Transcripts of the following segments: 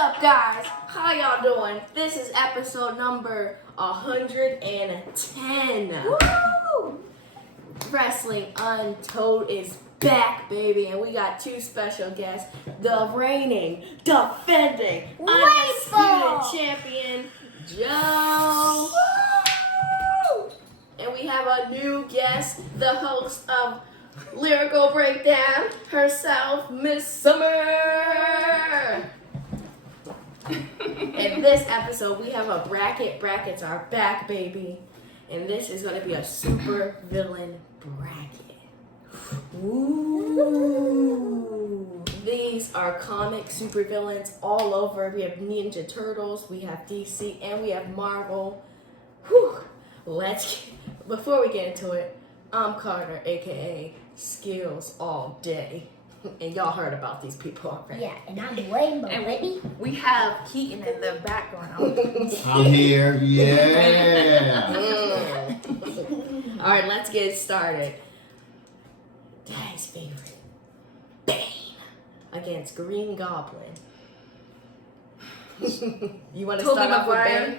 up, guys? How y'all doing? This is episode number 110. Woo! Wrestling Untold is back, baby, and we got two special guests: the reigning, defending, undisputed champion, Joe. Woo! And we have a new guest, the host of Lyrical Breakdown herself, Miss Summer. In this episode, we have a bracket. Brackets are back, baby. And this is going to be a super villain bracket. Ooh. These are comic super villains all over. We have Ninja Turtles, we have DC, and we have Marvel. Whew. Before we get into it, I'm Karter, aka Skills All Day. And y'all heard about these people already. Yeah, and I'm Rainbow, baby. We have Keaton in the background. I'm here, yeah. All right, let's get started. Daddy's favorite, Bane, against Green Goblin. You want to start off with Bane?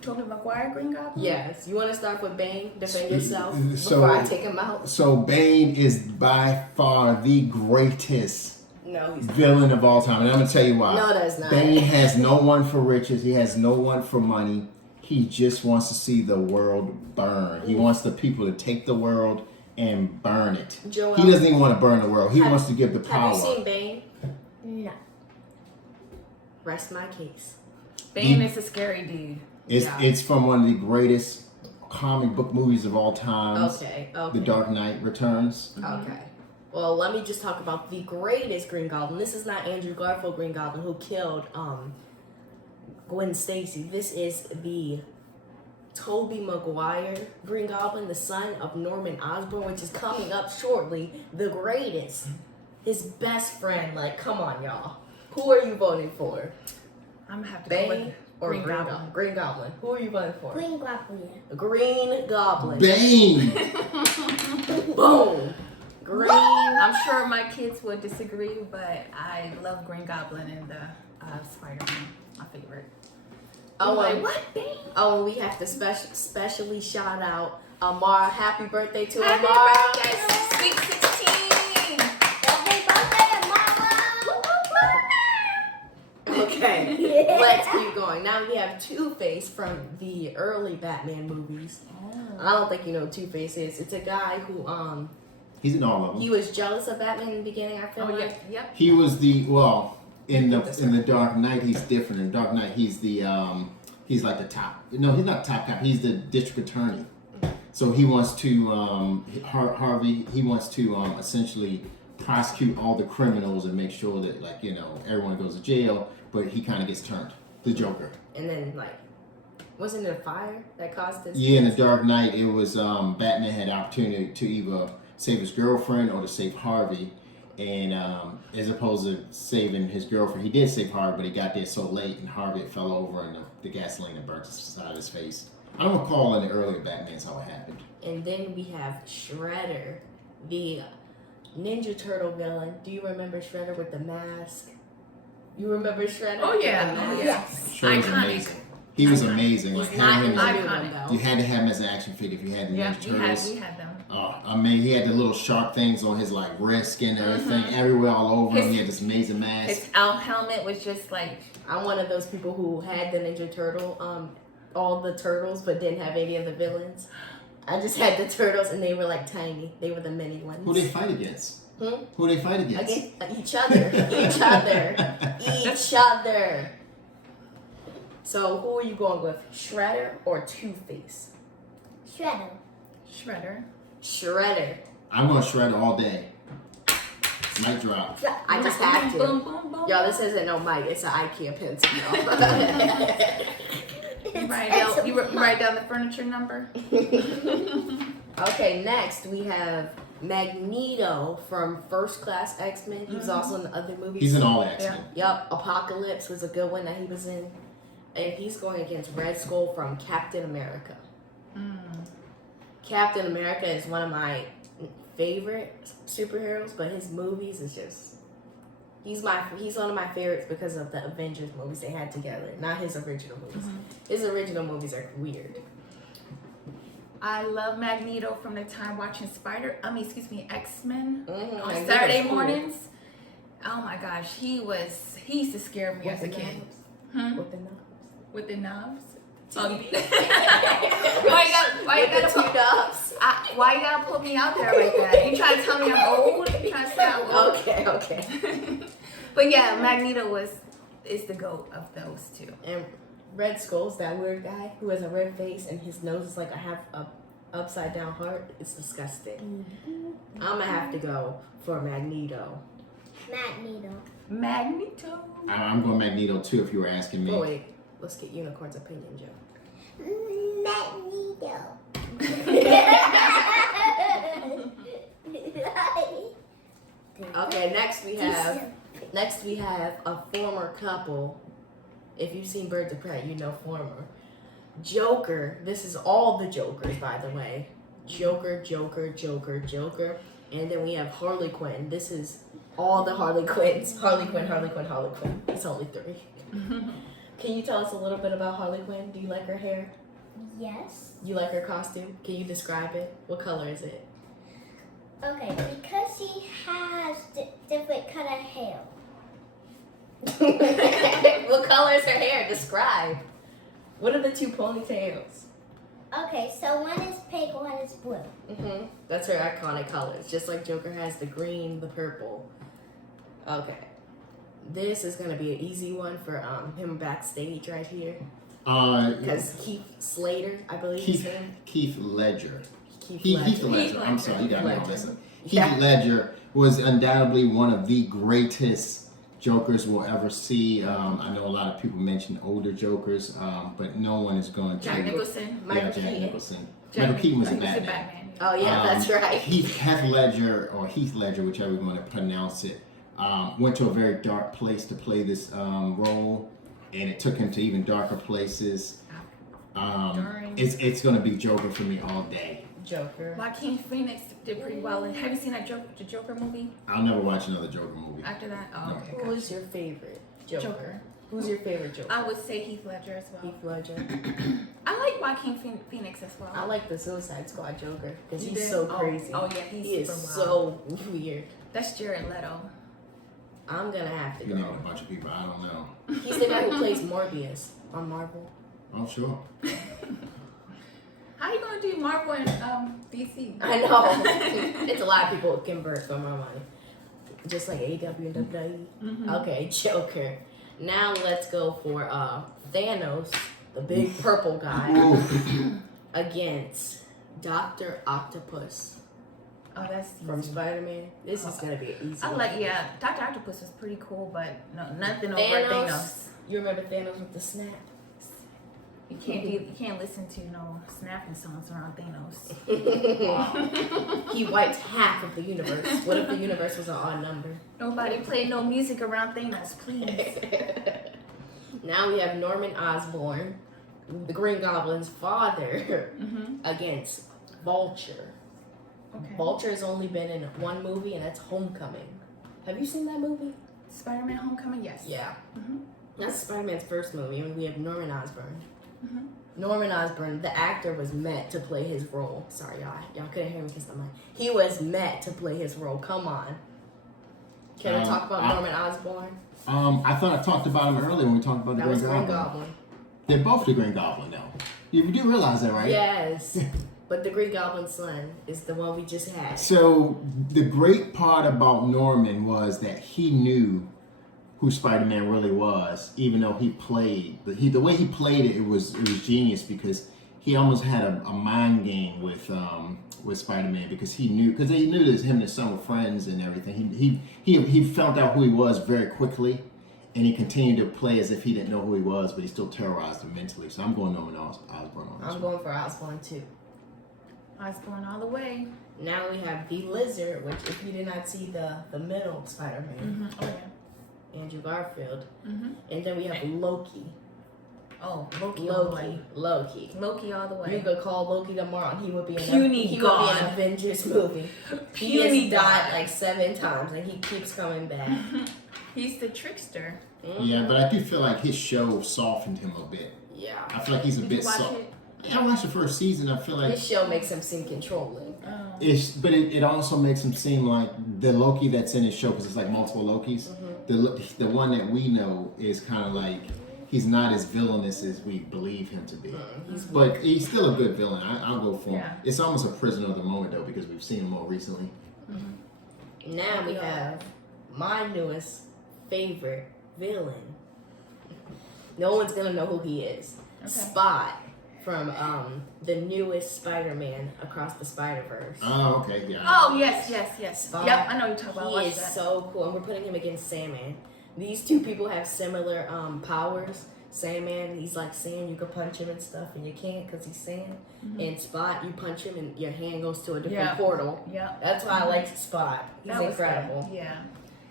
Tobey Maguire, Green Goblin? Yes. You want to start with Bane? Defend yourself So- before I take him out? So Bane is by far the greatest No, he's not. villain of all time, and I'm gonna tell you why. No, that's not. Bane has no one for riches. He has no one for money. He just wants to see the world burn. He wants the people to take the world and burn it. Joel, He doesn't even want to burn the world. He have- wants to give the have power. you seen Bane? No. Rest my case. Bane is a scary dude. It's from one of the greatest comic book movies of all time. Okay. The Dark Knight Returns. Okay. Well, let me just talk about the greatest Green Goblin. This is not Andrew Garfield Green Goblin who killed Gwen Stacy. This is the Tobey Maguire Green Goblin, the son of Norman Osborn, which is coming up shortly. The greatest. His best friend. Like, come on, y'all. Who are you voting for? I'm gonna have to go Bane with or Green Goblin. Green Goblin. Who are you voting for? Green Goblin. Green Goblin. Bane! Boom. Green. I'm sure my kids would disagree, but I love Green Goblin and the Spider-Man, my favorite. Oh, Like, what, Bane? Oh, we have to specially shout out Amara. Happy birthday to Happy Amara. birthday, sweet 16! Happy birthday, Mama! Okay, Yeah. let's keep going. Now we have Two-Face from the early Batman movies. I don't think you know who Two-Face is. It's a guy who He's in all of them. he was jealous of Batman in the beginning. I feel Oh, like. yep. He was in the Dark Knight he's different. In Dark Knight he's he's like the top. No, he's not the top cop. He's the district attorney. So he wants to Harvey. He wants to essentially prosecute all the criminals and make sure that everyone goes to jail. But he kind of gets turned. The Joker. And then wasn't it a fire that caused this? Yeah, in the Dark Knight it was Batman had the opportunity to either save his girlfriend or to save Harvey. And as opposed to saving his girlfriend, he did save Harvey, but he got there so late, and Harvey had fell over, and the gasoline had burnt the side of his face. I don't recall in the earlier Batman's how it happened. And then we have Shredder, the Ninja Turtle villain. Do you remember Shredder with the mask? You remember Shredder? Oh, yeah. With the Oh, mask? yes. Sure, was Iconic. amazing. He was amazing. He's Like, not in the having new him, one, Iconic. though. you had to have him as an action figure if you had the Yeah, Ninja we Turtles. had them. Oh, I mean, he had the little sharp things on his wrist and everything, everywhere, all over him. He had this amazing mask. His owl helmet was just like, I'm one of those people who had the Ninja Turtle, all the turtles, but didn't have any of the villains. I just had the turtles, and they were tiny. They were the mini ones. Who they fight against? Hmm? Who they fight against? Against each other. Each other. So who are you going with, Shredder or Two-Face? Shredder. Shredder. Shredder. I'm going to shred all day. Mic drop. I just have to. Boom, boom, boom. Y'all, this isn't no mic. It's an IKEA pencil, y'all. You write down the furniture number? Okay, next we have Magneto from First Class X-Men. He was also in the other movies. He's in all the X-Men. Yep, Apocalypse was a good one that he was in. And he's going against Red Skull from Captain America. Captain America is one of my favorite superheroes, but his movies is just He's one of my favorites because of the Avengers movies they had together, not his original movies. His original movies are weird. I love Magneto from the time watching X-Men on Magneto's Saturday cool. mornings. Oh my gosh, he used to scare me as a kid. With the knobs. With the knobs. TV. Why you gotta two knobs? why you gotta put me out there like that? You trying to tell me I'm old? You trying to say I'm old? Okay. But yeah, Magneto is the GOAT of those two. And Red Skull's that weird guy who has a red face and his nose is like a half upside down heart. It's disgusting. I'm gonna have to go for Magneto. Magneto. I'm going Magneto too. If you were asking me. Oh wait, let's get Unicorn's opinion, Joe. Magneto. Okay, next we have a former couple. If you've seen Birds of Prey, you know former. Joker. This is all the Jokers, by the way. Joker. And then we have Harley Quinn. This is all the Harley Quinns. Harley Quinn. It's only 3. Can you tell us a little bit about Harley Quinn? Do you like her hair? Yes. You like her costume? Can you describe it? What color is it? Okay, because she has different color hair. What color is her hair? Describe. What are the 2 ponytails? Okay, so one is pink, one is blue. That's her iconic colors. Just like Joker has the green, the purple. Okay. This is going to be an easy one for him backstage right here. Because Keith Slater, I believe is him. Keith Ledger. Keith Ledger. I'm sorry, you got me all this. Yeah. Keith Ledger was undoubtedly one of the greatest Jokers we'll ever see. I know a lot of people mention older Jokers, but no one is going to. Jack Nicholson. Michael Jack Keaton. Nicholson. Michael Keaton was a He's a Batman. Batman. Oh, yeah, that's right. Heath Ledger, whichever you want to pronounce it, went to a very dark place to play this role, and it took him to even darker places. It's going to be Joker for me all day. Joker. Joaquin Phoenix did pretty well. Have you seen the Joker movie? I'll never watch another Joker movie. After that? Oh, No. okay. Who is your favorite Joker? Who's your favorite Joker? I would say Heath Ledger as well. Heath Ledger. I like Joaquin Phoenix as well. I like the Suicide Squad Joker because You he's did? so crazy. Oh yeah, he's He is super so wild. weird. That's Jared Leto. I'm gonna have to You go. know a bunch of people. I don't know. He's the guy who plays Morbius on Marvel. Oh sure. How you gonna do Marvel and DC? I know. It's a lot of people who convert from our money. Just like AEW and WWE. Okay, Joker. Now let's go for Thanos, the big purple guy, against Dr. Octopus Oh, that's from easy. Spider-Man. This is gonna be an easy I one. like Dr. Octopus was pretty cool, but no, nothing over Thanos. Thanos. You remember Thanos with the snap? You can't listen to no snapping songs around Thanos. He wiped half of the universe. What if the universe was an odd number? Nobody played no music around Thanos, please. Now we have Norman Osborn, the Green Goblin's father, against Vulture. Okay. Vulture has only been in one movie, and that's Homecoming. Have you seen that movie? Spider-Man: Homecoming, yes. Yeah. Mhm. That's Spider-Man's first movie, and we have Norman Osborn. Mhm. Norman Osborn, the actor, was met to play his role. Sorry, y'all. Y'all couldn't hear me because I'm like, he was met to play his role. Come on. Can I talk about Norman Osborn? I thought I talked about him earlier when we talked about the That was Green Green Goblin. Goblin. They're both the Green Goblin, though. You do realize that, right? Yes. But the Green Goblin's son is the one we just had. So the great part about Norman was that he knew who Spider-Man really was, even though he played. The way he played it was genius because he almost had a mind game with Spider-Man because they knew that him and his son were friends and everything. He found out who he was very quickly, and he continued to play as if he didn't know who he was, but he still terrorized him mentally. So I'm going Norman Osborn on this I'm one. going for Osborn too. Osborn all the way. Now we have the Lizard, which if you did not see the middle Spider-Man, Oh yeah. Andrew Garfield. Mhm. And then we have Loki. Oh, Loki all the way. Loki. Loki all the You way. could call Loki tomorrow and he would be in Puny he would be God. an Avengers movie. He Puny has died God. like 7 times and he keeps coming back. He's the trickster. Yeah, but I do feel like his show softened him a bit. Yeah. I feel like he's a Did bit you watch soft. it? I watched the first season. I feel like This show makes him seem controlling. but it also makes him seem like the Loki that's in his show, because it's like multiple Lokis. The one that we know is kind of like he's not as villainous as we believe him to be. But he's still a good villain. I'll go for him. Yeah. It's almost a prisoner of the moment though, because we've seen him more recently. Now we have my newest favorite villain. No one's gonna know who he is. Okay. Spot from the newest Spider-Man Across the Spider-Verse. Oh, okay, yeah. Oh, yes. Spot. Yep, I know you're talking about. He Watch is that. so cool, and we're putting him against Sandman. These two people have similar powers. Sandman, he's like sand, you can punch him and stuff, and you can't because he's sand. And Spot, you punch him and your hand goes to a different portal. Yep. That's why I like Spot. He's That was incredible. good. Yeah.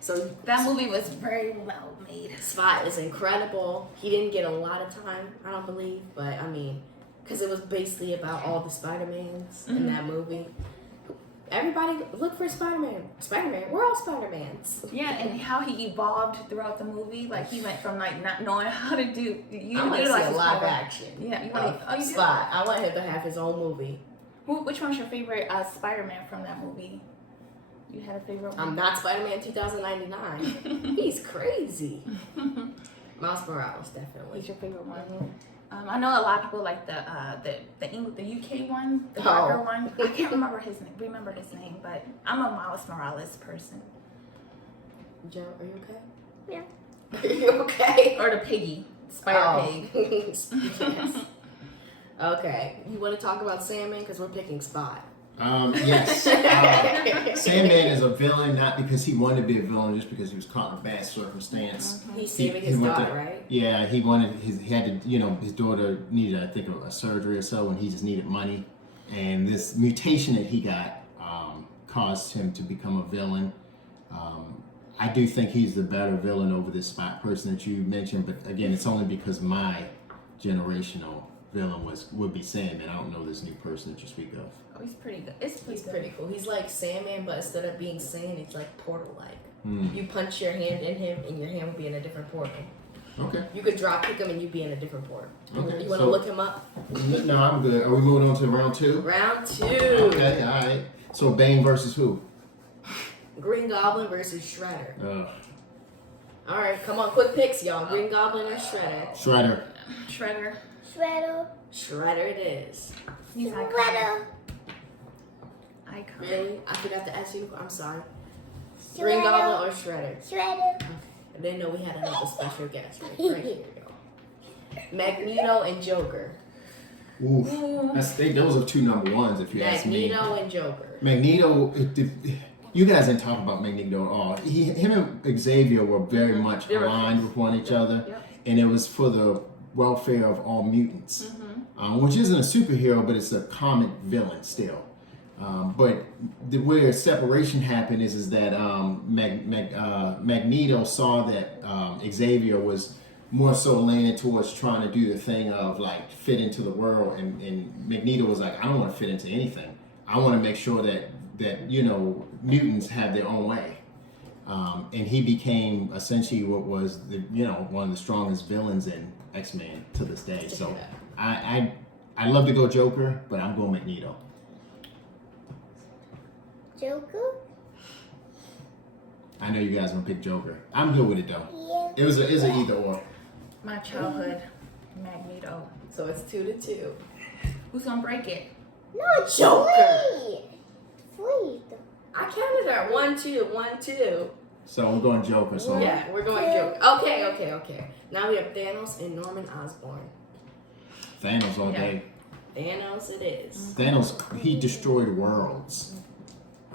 So That movie was very well made. Spot is incredible. He didn't get a lot of time, I don't believe, but I mean, because it was basically about all the Spider-Mans in that movie. Everybody look for Spider-Man. Spider-Man. We're all Spider-Mans. Yeah, and how he evolved throughout the movie. Like he went from like not knowing how to do. You I want to see a his live power. action. Yeah, you want to. Oh, you do? Spot. I want him to have his own movie. Which one's your favorite Spider-Man from that movie? You had a favorite one? I'm not Spider-Man 2099. He's crazy. Miles Morales, definitely. Who's your favorite one? I know a lot of people like the UK one, the Oh. Karter one. I can't remember his name, but I'm a Miles Morales person. Joe, are you okay? Yeah. Are you okay? Or the piggy, Spider Pig. Yes. Okay. You want to talk about Sandman? Because we're picking Spot. Yes. Sandman is a villain not because he wanted to be a villain, just because he was caught in a bad circumstance. He's saving He his went daughter, to- right? Yeah, he had to, his daughter needed, I think, a surgery or so, and he just needed money. And this mutation that he got caused him to become a villain. I do think he's the better villain over this Spot person that you mentioned, but again, it's only because my generational villain would be Sandman. I don't know this new person that you speak of. Oh, he's pretty good. He's pretty cool. He's like Sandman, but instead of being sand, it's like portal-like. You punch your hand in him, and your hand will be in a different portal. Okay. You could drop kick him, and you'd be in a different portal. Okay, You want to so- look him up? No, I'm good. Are we moving on to round 2? Round 2. Okay, all right. So Bane versus who? Green Goblin versus Shredder. Uh, All right, come on, quick picks, y'all. Green Goblin or Shredder? Shredder. Shredder. Shredder. Shredder it is. He's iconic. Shredder. Iconic. Really? I forgot to ask you. I'm sorry. Green Goblin or Shredder? Shredder. I didn't know we had another special guest right here. Y'all. Magneto and Joker. Oof. Those are 2 number 1s if you ask me. Magneto and Joker. Magneto, you guys didn't talk about Magneto at all. Him and Xavier were very much They were aligned with one each other, Yep. and it was for the welfare of all mutants, which isn't a superhero, but it's a comic villain still. But where separation happened is that Magneto saw that Xavier was more so leaning towards trying to do the thing of like fit into the world, and Magneto was like, I don't want to fit into anything. I want to make sure that mutants have their own way. And he became essentially what was one of the strongest villains in X-Men to this day. So I love to go Joker, but I'm going Magneto. Joker. I know you guys gonna pick Joker. I'm good with it though. Yeah. It was an either or. My childhood, Magneto. So it's 2-2. Who's gonna break it? No, it's Joker. Sweet. I counted her 1-2, 1-2. So I'm going Joker. So Yeah, we're going Joker. Okay. Now we have Thanos and Norman Osborn. Thanos all Yeah. day. Thanos it is. Thanos, he destroyed worlds.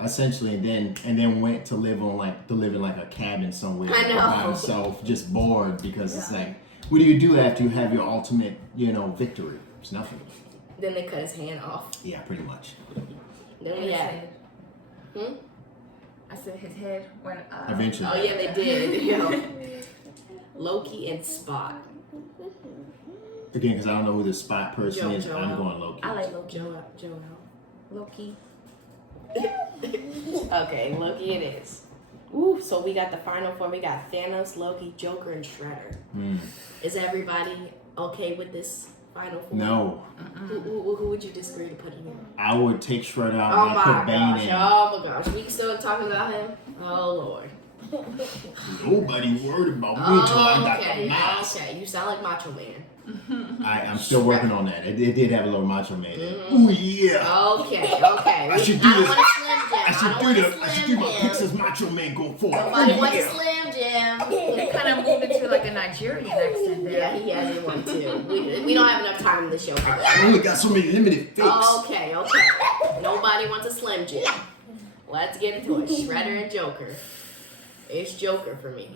Essentially, and then went to live in like a cabin somewhere I know. by himself, just bored because it's like, what do you do after you have your ultimate, victory? It's nothing. Then they cut his hand off. Yeah, pretty much. Then And we his had. head. I said his head when. Eventually. Oh yeah, they did. Yo. Loki and Spot. Again, because I don't know who the Spot person is, Joe. I'm going Loki. I like Loki. Joe. Loki. Okay, Loki it is. Ooh, so we got the final four. We got Thanos, Loki, Joker, and Shredder. Is everybody okay with this final four? No. Who would you disagree to put in here? I would take Shredder out Oh and my put Bane gosh! in. Oh my gosh! We still talking about him? Oh Lord! Nobody worried about me until I got the mask. Okay, you sound like Macho Man. I'm still working on that. It did have a little Macho Man in it. Ooh, yeah. Okay. I should do I don't this. want to Slim Jim. I should do my Pixar's Macho Man go forward. Nobody wants a Slim Jim. It kind of moved into like a Nigerian accent there. Yeah, he has one too. We don't have enough time in the show for that. I only got so many limited fakes. Okay. Nobody wants a Slim Jim. Let's get into it. Shredder and Joker. It's Joker for me.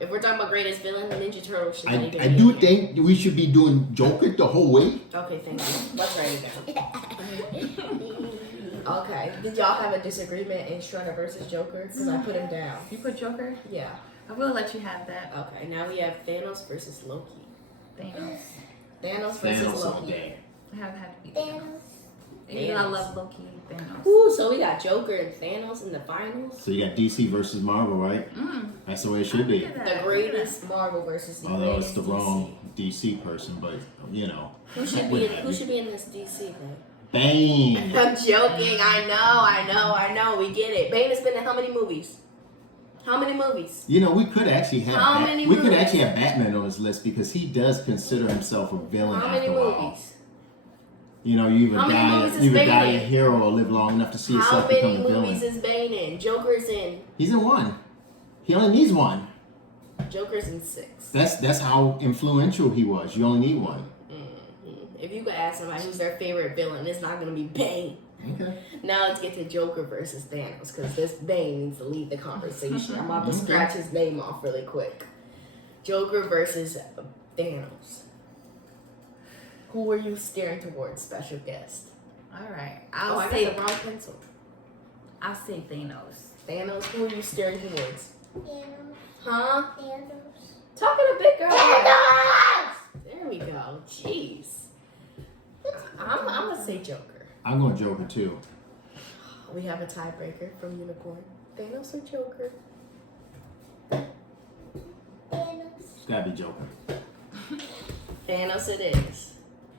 If we're talking about greatest villain, the Ninja Turtles should not even I be do in here. think we should be doing Joker the whole way. Okay, thank you. Let's write it down. Okay. Did y'all have a disagreement in Shredder versus Joker? Because I put him down. You put Joker? Yeah. I will let you have that. Okay, now we have Thanos versus Loki. Thanos. Thanos versus Thanos all Loki. day. I have had to be Thanos. Thanos. Even though I love Loki, Thanos. Ooh, so we got Joker and Thanos in the finals. So you got DC versus Marvel, right? That's the way it should be. Look at The that. greatest Marvel versus the Although greatest it's the wrong DC person, but you know. Who should be in this DC thing? Bane. I'm joking. I know. We get it. Bane has been in how many movies? How many movies? You know, we could actually have How many we could movies? actually have Batman on this list because he does consider himself a villain How after many a while. movies? You know, you How many movies is either Bane die a in? hero or live long enough to see How yourself many become a villain. movies is Bane in? Joker's in. He's in one. He only needs one. Joker's in 6. That's how influential he was. You only need one. If you could ask somebody who's their favorite villain, it's not gonna be Bane. Okay. Now let's get to Joker versus Thanos, because this Bane needs to lead the conversation. I'm about to scratch his name off really quick. Joker versus Thanos. Who were you steering towards, special guest? All right. I I'll got say the wrong pencil. Thanos. Thanos, who are you steering towards? Thanos. Huh? Thanos. Talking a big girl. Thanos! There we go. Jeez. I'm gonna say Joker. I'm going Joker too. We have a tiebreaker from Unicorn. Thanos or Joker? Thanos. It's gotta be Joker. Thanos it is.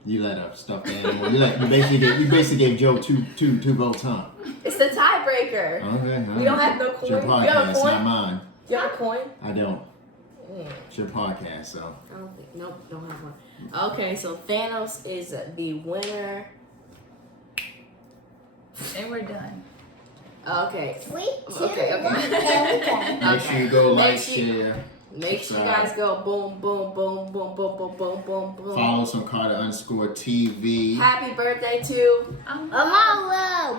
You let a stuffed animal. You basically gave Joe two votes, huh? It's the tiebreaker. Okay. We don't have no It's your coin. You have a podcast, not coin? mine. You have a coin? I don't. Mm, It's your podcast, so. I don't think. Nope, don't have one. Okay, so Thanos is the winner. And we're done. Okay. 3, 2, Okay, okay. 1, and we're done. Make sure you go like, Make sure you- share. Make sure you guys go boom, boom, boom, boom, boom, boom, boom, boom, boom. Follow us on Karter _TV. Happy birthday to Amalo!